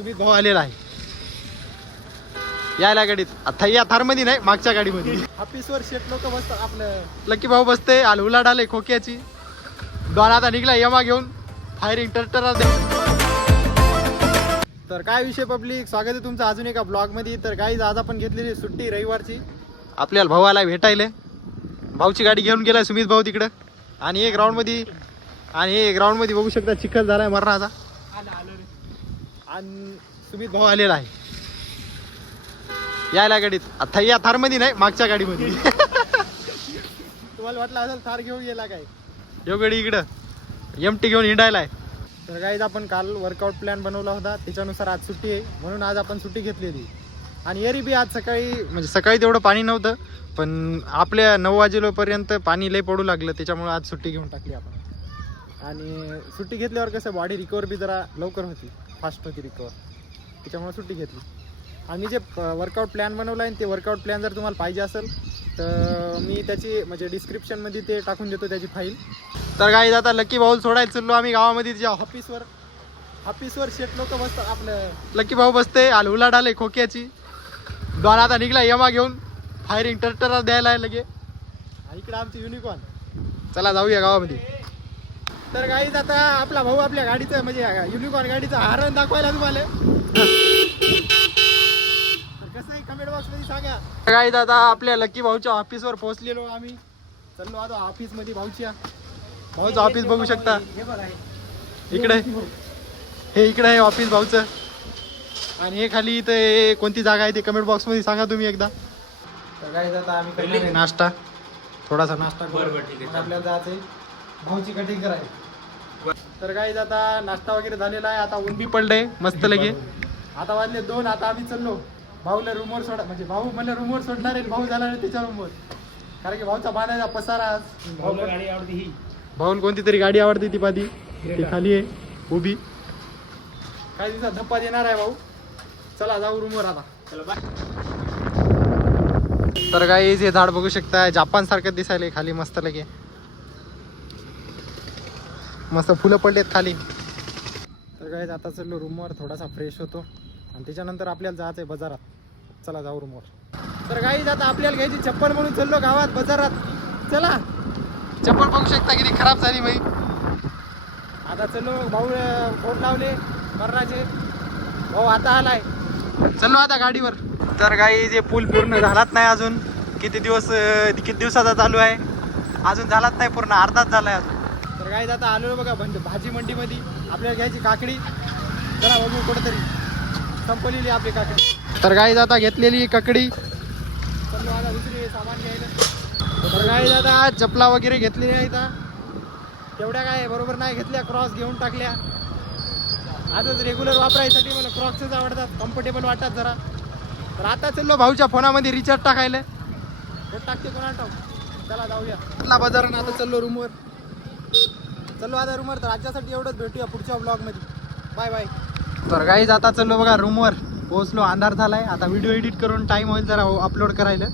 सुमित भाऊ आलेला आहे यायला गाडीत. आता या थार मध्ये नाही, मागच्या गाडीमध्ये. ऑफिसवर शेट लोक बसतात. आपलं लकी भाऊ बसते. उलाढ आले खोक्याची. डॉन आता निघला यमा घेऊन फायरिंग टर्टर. तर काय विषय पब्लिक, स्वागत आहे तुमचं अजून एका ब्लॉग मध्ये. तर गाईज आज आपण घेतलेली सुट्टी रविवारची. आपल्याला भाऊ आला भेटायला. भाऊची गाडी घेऊन गेलाय सुमित भाऊ तिकडं. आणि हे ग्राउंड मध्ये बघू शकता चिखल झालाय मरणाचा. आणि सुमित भाऊ आलेला आहे यायला गाडीत. आता या थार मध्ये नाही, मागच्या गाडीमध्ये. तुम्हाला वाटलं असेल थार घेऊन गेला काय. यो गाडी इकडं एमटी घेऊन हिंडायलाय. तर गाईज आपण काल वर्कआउट प्लॅन बनवला होता, त्याच्यानुसार आज सुट्टी आहे म्हणून आज आपण सुट्टी घेतलेली. आणि एरी बी आज सकाळी तेवढं पाणी नव्हतं, पण आपल्या 9 वाजेपर्यंत पाणी लय पडू लागलं, त्याच्यामुळे आज सुट्टी घेऊन टाकली आपण. आणि सुट्टी घेतल्यावर कसं बॉडी रिकवर बी जरा लवकर होती, फास्ट होती रिकवर, त्याच्यामुळे सुट्टी घेतली. आणि जे वर्कआउट प्लॅन बनवला आहे ते वर्कआउट प्लॅन जर तुम्हाला पाहिजे असेल तर मी त्याची डिस्क्रिप्शनमध्ये ते टाकून देतो त्याची फाईल. तर गाईज आता लकी भाऊ सोडायला चाललो आम्ही गावामध्ये. ज्या ऑफिसवर शेट लोक बसतात. आपलं लकी भाऊ बसते. उलाढ आले खोक्याची. डॉन आता निघला यमा घेऊन फायरिंग टर्टर द्यायला लगे. इकडे आमची युनिकॉर्न. चला जाऊया गावामध्ये. तर गाईज आता आपला भाऊ आपल्या गाडीचं युनिकॉर्न गाडीचं हारण दाखवायला तुम्हाला. कसं आहे कमेंट बॉक्स मध्ये सांगा. गाईज आता आपल्या लकी भाऊच्या ऑफिसवर पोहोचलेलो आम्ही. चललो आता ऑफिस मध्ये भाऊचं ऑफिस बघू शकता. इकडे आहे ऑफिस भाऊचं. आणि हे खाली इथं कोणती जागा आहे ते कमेंट बॉक्स मध्ये सांगा तुम्ही एकदा. तर गाईज आता आम्ही करणार आहे नाश्ता. थोडासा नाश्ता करू. आपल्याला जायचंय भाऊची कटिंग करायची. तर गाईज आता नाश्ता वगैरे झालेला आहे. आता ऊन बी पडलंय मस्त लगे. आता वाजले 2. आता आम्ही चाललो भाऊला रूमवर सोडा. भाऊ मला रूमवर सोडणार आहे. भाऊ जाणार आहे त्याच्या रूमवर, कारण की भाऊचा बांधायचा पसारा. भाऊला कोणती तरी गाडी आवडते ती पादी. ती खाली आहे उभी. काही दिवसात धप्पा देणार आहे भाऊ. चला जाऊ रूमवर आता. तर गाईज हे झाड बघू शकता, जापान सारखं दिसायला खाली मस्त लगे. मस्त फुलं पडलेत खाली. तर गाईज आता चाललो रूमवर, थोडासा फ्रेश होतो आणि त्याच्यानंतर आपल्याला जायचं आहे बाजारात. चला जाऊ रूमवर. तर गाईज आता आपल्याला घ्यायची चप्पल म्हणून चाललो गावात बाजारात. चला. चप्पल बघू शकता किती खराब झाली बाई. आता चलो भाऊ बोट लावले मरणाचे. भाऊ आता आलाय. चलो आता गाडीवर. तर गाईज हे पूल पूर्ण झालाच नाही अजून. किती दिवसाचा चालू आहे, अजून झालाच नाही पूर्ण, अर्धाच झालाय अजून. तर गाईज आता आलो बघा भाजी मंडीमध्ये. आपल्याला घ्यायची काकडी. जरा बघू कुठेतरी संपलेली आपली काकडी. तर गाईज आता घेतलेली काकडी. चलो आता दुसरी सामान घ्यायला. तर गाईज आता चपला वगैरे घेतलेली आहेत. तेवढ्या काय बरोबर नाही घेतल्या, क्रॉस घेऊन टाकल्या. आजच रेग्युलर वापरायसाठी मला क्रॉक्सच आवडतात, कम्फर्टेबल वाटतात जरा. तर आता चाललो भाऊच्या फोनामध्ये रिचार्ज टाकायला. टाकते कोणाला टाक. चला जाऊया बाजारात. आता चाललो रूमवर. तर आजच्यासाठी एवढंच. भेटूया पुढच्या ब्लॉगमध्ये. Bye bye. तर गाईज आता चाललो बघा रूमवर. पोहोचलो, अंधार झालाय. आता व्हिडिओ एडिट करून टाइम होईल जरा अपलोड करायला.